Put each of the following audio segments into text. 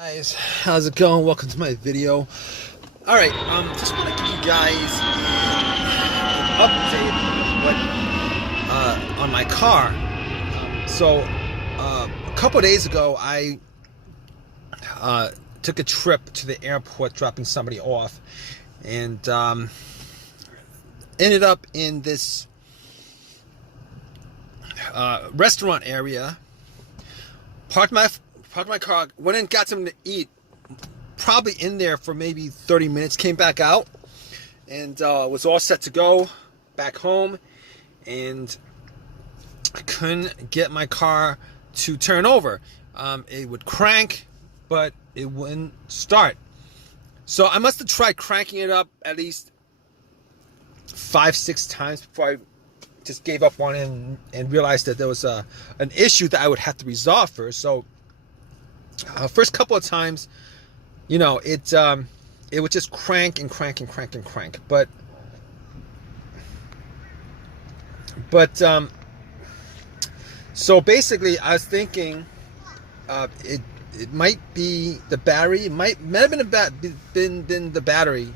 Guys, how's it going? Welcome to my video. All right, just want to give you guys an update on my car. A couple days ago, I took a trip to the airport, dropping somebody off, and ended up in this restaurant area. Parked my car, went and got something to eat, probably in there for maybe 30 minutes, came back out, and was all set to go back home, and I couldn't get my car to turn over. It would crank, but it wouldn't start. So I must have tried cranking it up at least 5-6 times before I just gave up on it and realized that there was an issue that I would have to resolve first. So first couple of times, you know, it would just crank and crank and crank and crank. But so basically, I was thinking it might be the battery. It might have been the battery.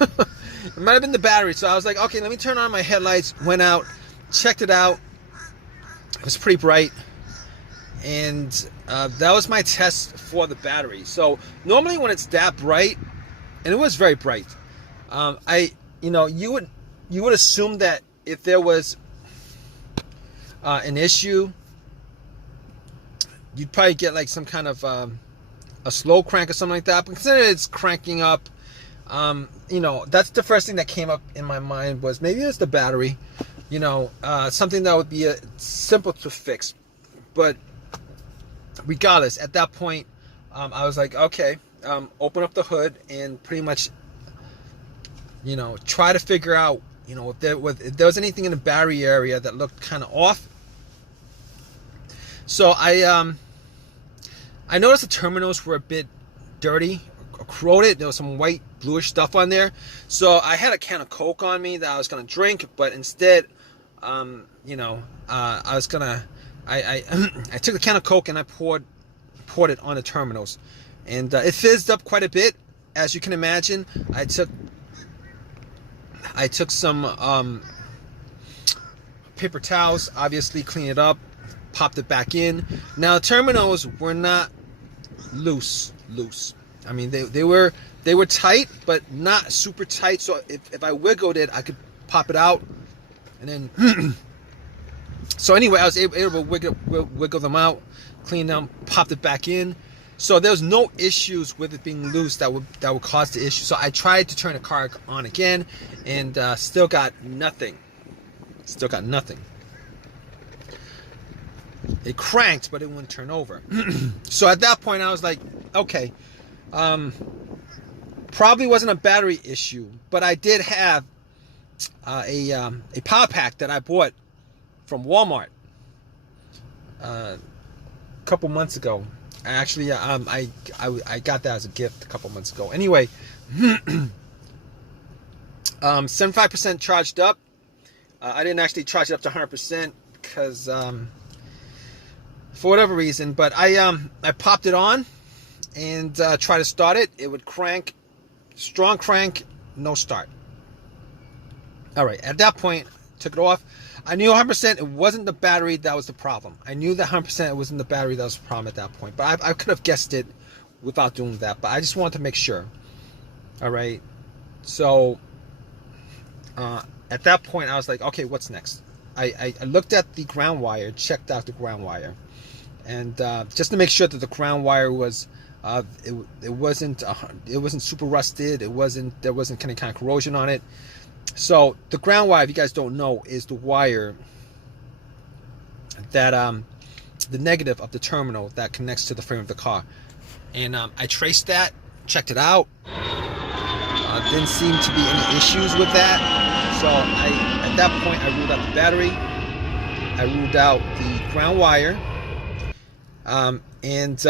It might have been the battery. So I was like, okay, let me turn on my headlights. Went out, checked it out. It was pretty bright. And that was my test for the battery. So normally when it's that bright, and it was very bright, you would assume that if there was an issue, you'd probably get like some kind of a slow crank or something like that. But considering it's cranking up, that's the first thing that came up in my mind was maybe it's the battery. Something that would be simple to fix. But regardless, at that point, I was like, okay, open up the hood and pretty much, try to figure out, if there was anything in the battery area that looked kind of off. So I noticed the terminals were a bit dirty, corroded. There was some white, bluish stuff on there. So I had a can of Coke on me that I was gonna drink, but instead, I was gonna. I took a can of Coke and I poured it on the terminals, and it fizzed up quite a bit, as you can imagine. I took some paper towels, obviously cleaned it up, popped it back in. Now the terminals were not loose. I mean, they were tight, but not super tight. So if I wiggled it, I could pop it out, and then. So anyway, I was able to wiggle them out, clean them, popped it back in. So there was no issues with it being loose that would cause the issue. So I tried to turn the car on again, and still got nothing. It cranked, but it wouldn't turn over. So at that point, I was like, okay, probably wasn't a battery issue, but I did have a power pack that I bought from Walmart a couple months ago. Actually, I got that as a gift a couple months ago. Anyway, 75% charged up. I didn't actually charge it up to 100% because for whatever reason, but I popped it on and tried to start it. It would crank, strong crank, no start. All right, at that point, took it off. I knew 100% it wasn't the battery that was the problem. I knew that 100% it wasn't the battery that was the problem at that point. But I could have guessed it without doing that. But I just wanted to make sure. All right. So at that point, I was like, okay, what's next? I looked at the ground wire, checked out the ground wire. And just to make sure that the ground wire was, it wasn't super rusted. There wasn't any kind of corrosion on it. So the ground wire, if you guys don't know, is the wire that the negative of the terminal that connects to the frame of the car. And I traced that, checked it out. Didn't seem to be any issues with that. So at that point, I ruled out the battery. I ruled out the ground wire. And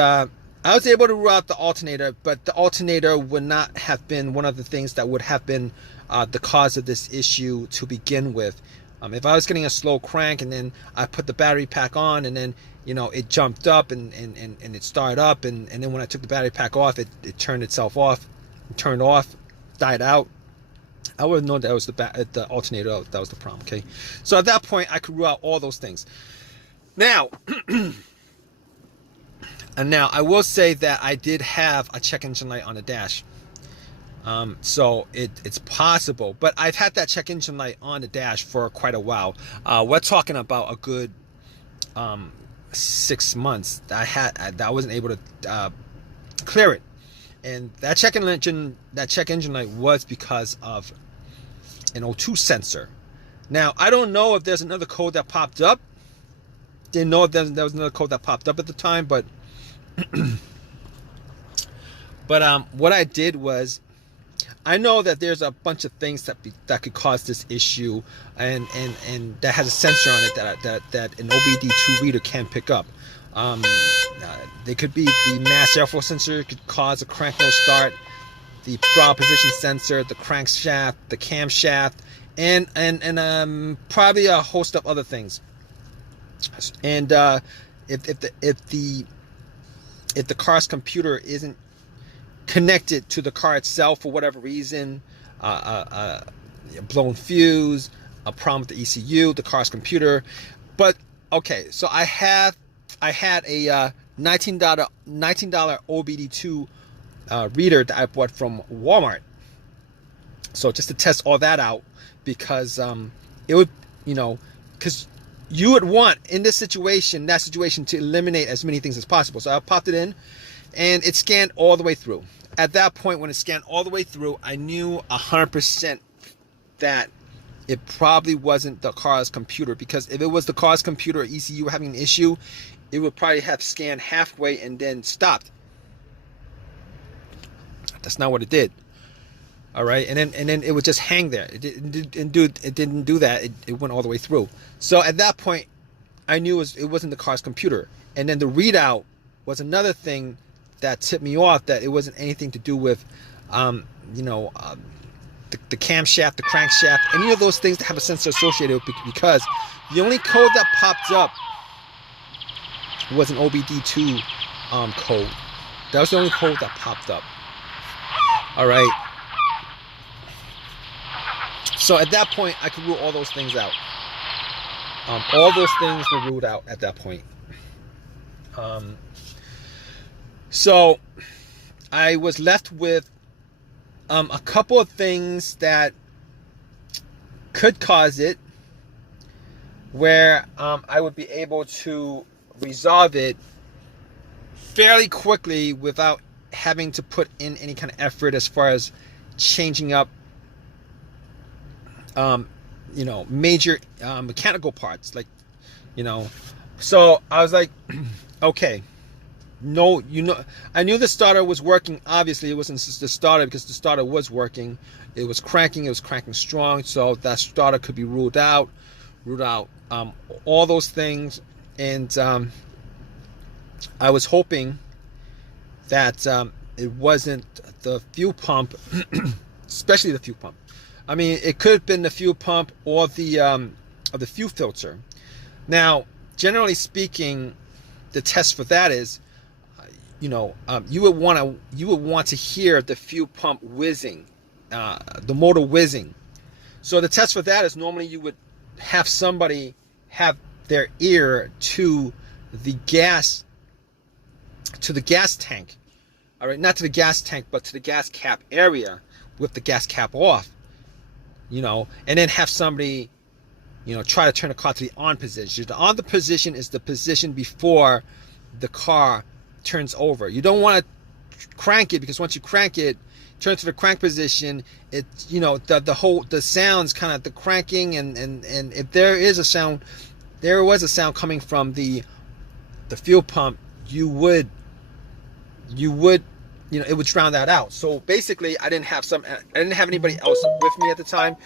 I was able to rule out the alternator, but the alternator would not have been one of the things that would have been the cause of this issue to begin with. If I was getting a slow crank and then I put the battery pack on and then, you know, it jumped up and it started up, and then when I took the battery pack off, it turned itself off, turned off, died out, I would have known that was the alternator that was the problem. Okay, so at that point I could rule out all those things. Now and now I will say that I did have a check engine light on the dash, so it's possible, but I've had that check engine light on the dash for quite a while. We're talking about a good 6 months. I wasn't able to clear it, and that check engine light was because of an O2 sensor. Now I don't know if there's another code that popped up. Didn't know if there was another code that popped up at the time, but what I did was, I know that there's a bunch of things that could cause this issue, and that has a sensor on it that an OBD2 reader can pick up. They could be the mass airflow sensor could cause a crank no start, the throttle position sensor, the crankshaft, the camshaft, and probably a host of other things. And if the car's computer isn't connected to the car itself for whatever reason, a blown fuse, a problem with the ECU, the car's computer. But okay, so I had a $19 OBD2 reader that I bought from Walmart. So just to test all that out, because it would, you know, because you would want in this situation, to eliminate as many things as possible. So I popped it in, and it scanned all the way through. At that point, when it scanned all the way through, I knew 100% that it probably wasn't the car's computer, because if it was the car's computer or ECU having an issue, it would probably have scanned halfway and then stopped. That's not what it did. All right, and then it would just hang there. It didn't do that. It went all the way through. So at that point, I knew it wasn't the car's computer. And then the readout was another thing that tipped me off that it wasn't anything to do with, the camshaft, the crankshaft, any of those things that have a sensor associated with it, because the only code that popped up was an OBD2 code. That was the only code that popped up. All right. So at that point, I could rule all those things out. All those things were ruled out at that point. So I was left with a couple of things that could cause it, where I would be able to resolve it fairly quickly without having to put in any kind of effort as far as changing up major mechanical parts, like, so I was like, okay, no, I knew the starter was working. Obviously it wasn't just the starter, because the starter was working. It was cranking strong, so that starter could be ruled out, all those things. And I was hoping that it wasn't the fuel pump, especially the fuel pump. I mean, it could have been the fuel pump or the fuel filter. Now, generally speaking, the test for that is, you would want to hear the fuel pump whizzing, the motor whizzing. So the test for that is, normally you would have somebody have their ear to the gas tank. All right, not to the gas tank, but to the gas cap area with the gas cap off. And then have somebody, try to turn the car to the on position. The on position is the position before the car turns over. You don't want to crank it, because once you crank it, turn to the crank position, it, the sounds, kind of the cranking, and if there was a sound coming from the fuel pump, it would drown that out. So basically, I didn't have anybody else with me at the time.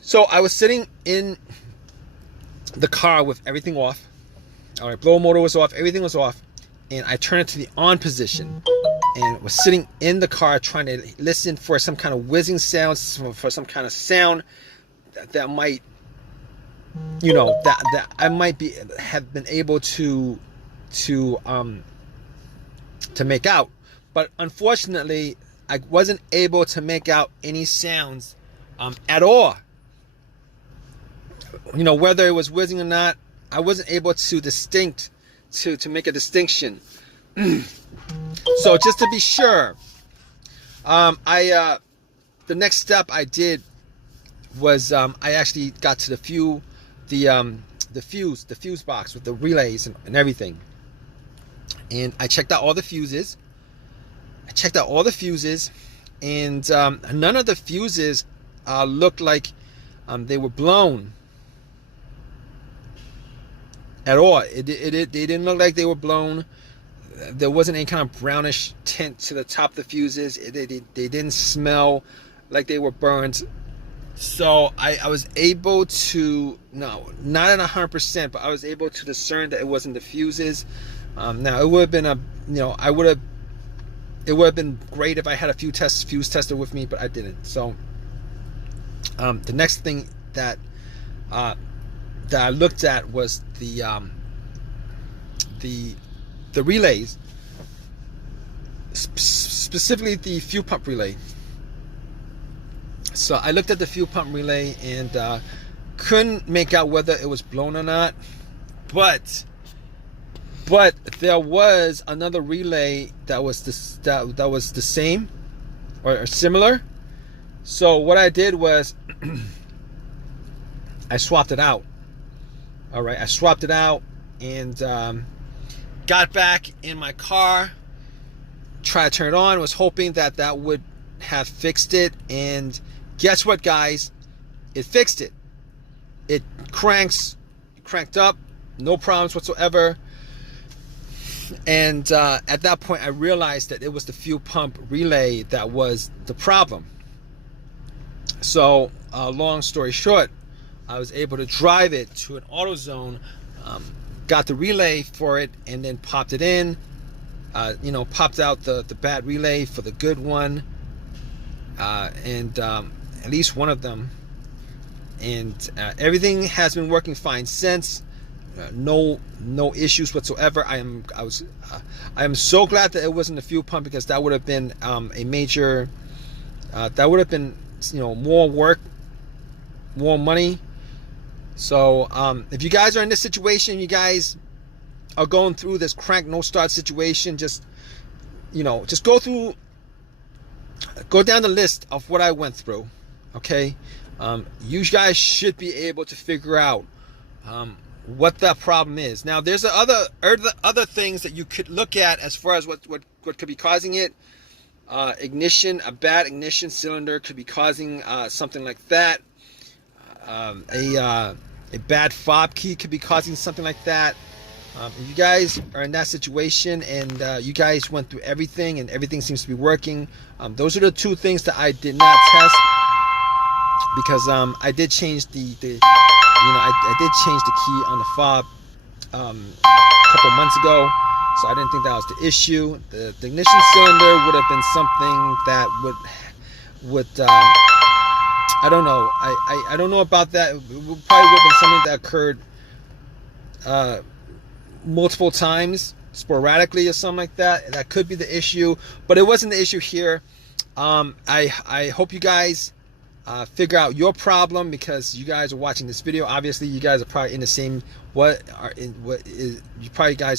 So I was sitting in the car with everything off. All right, blower motor was off, everything was off, and I turned it to the on position, and was sitting in the car trying to listen for some kind of whizzing sounds, for some kind of sound that might you know, that I might have been able to make out. But unfortunately, I wasn't able to make out any sounds at all. You know, whether it was whizzing or not, I wasn't able to make a distinction. So just to be sure, the next step I did was I actually got to the fuse box with the relays and everything, and I checked out all the fuses. And none of the fuses looked like they were blown at all. They didn't look like they were blown. There wasn't any kind of brownish tint to the top of the fuses. They didn't smell like they were burned. So I was able to, no, not at 100%, but I was able to discern that it wasn't the fuses. Now it would have been it would have been great if I had a fuse tester with me, but I didn't. So the next thing that I looked at was the relays, specifically the fuel pump relay. So I looked at the fuel pump relay and couldn't make out whether it was blown or not, but there was another relay that was the same or similar. So what I did was I swapped it out. All right, I swapped it out and got back in my car, tried to turn it on, was hoping that would have fixed it, and guess what, guys? It fixed it. It cranked up, no problems whatsoever. And at that point, I realized that it was the fuel pump relay that was the problem. So, long story short, I was able to drive it to an AutoZone, got the relay for it, and then popped it in. Popped out the bad relay for the good one, and at least one of them. And everything has been working fine since. No issues whatsoever. I am so glad that it wasn't the fuel pump, because that would have been a major. That would have been, more work, more money. So if you guys are in this situation, you guys are going through this crank no start situation, just go down the list of what I went through. Okay, you guys should be able to figure out what that problem is. Now, there's other things that you could look at as far as what could be causing it. Ignition, a bad ignition cylinder could be causing something like that. A bad fob key could be causing something like that. If you guys are in that situation and you guys went through everything and everything seems to be working, those are the two things that I did not test, because I did change I did change the key on the fob a couple months ago, so I didn't think that was the issue. The ignition cylinder would have been something that would I don't know. I don't know about that. It probably would have been something that occurred multiple times, sporadically or something like that. That could be the issue, but it wasn't the issue here. I hope you guys figure out your problem, because you guys are watching this video. Obviously, you guys are probably in the same guys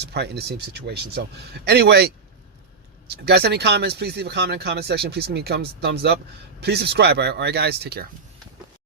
are probably in the same situation. So anyway, if you guys have any comments, please leave a comment in the comment section. Please give me a thumbs up. Please subscribe. All right, guys, take care.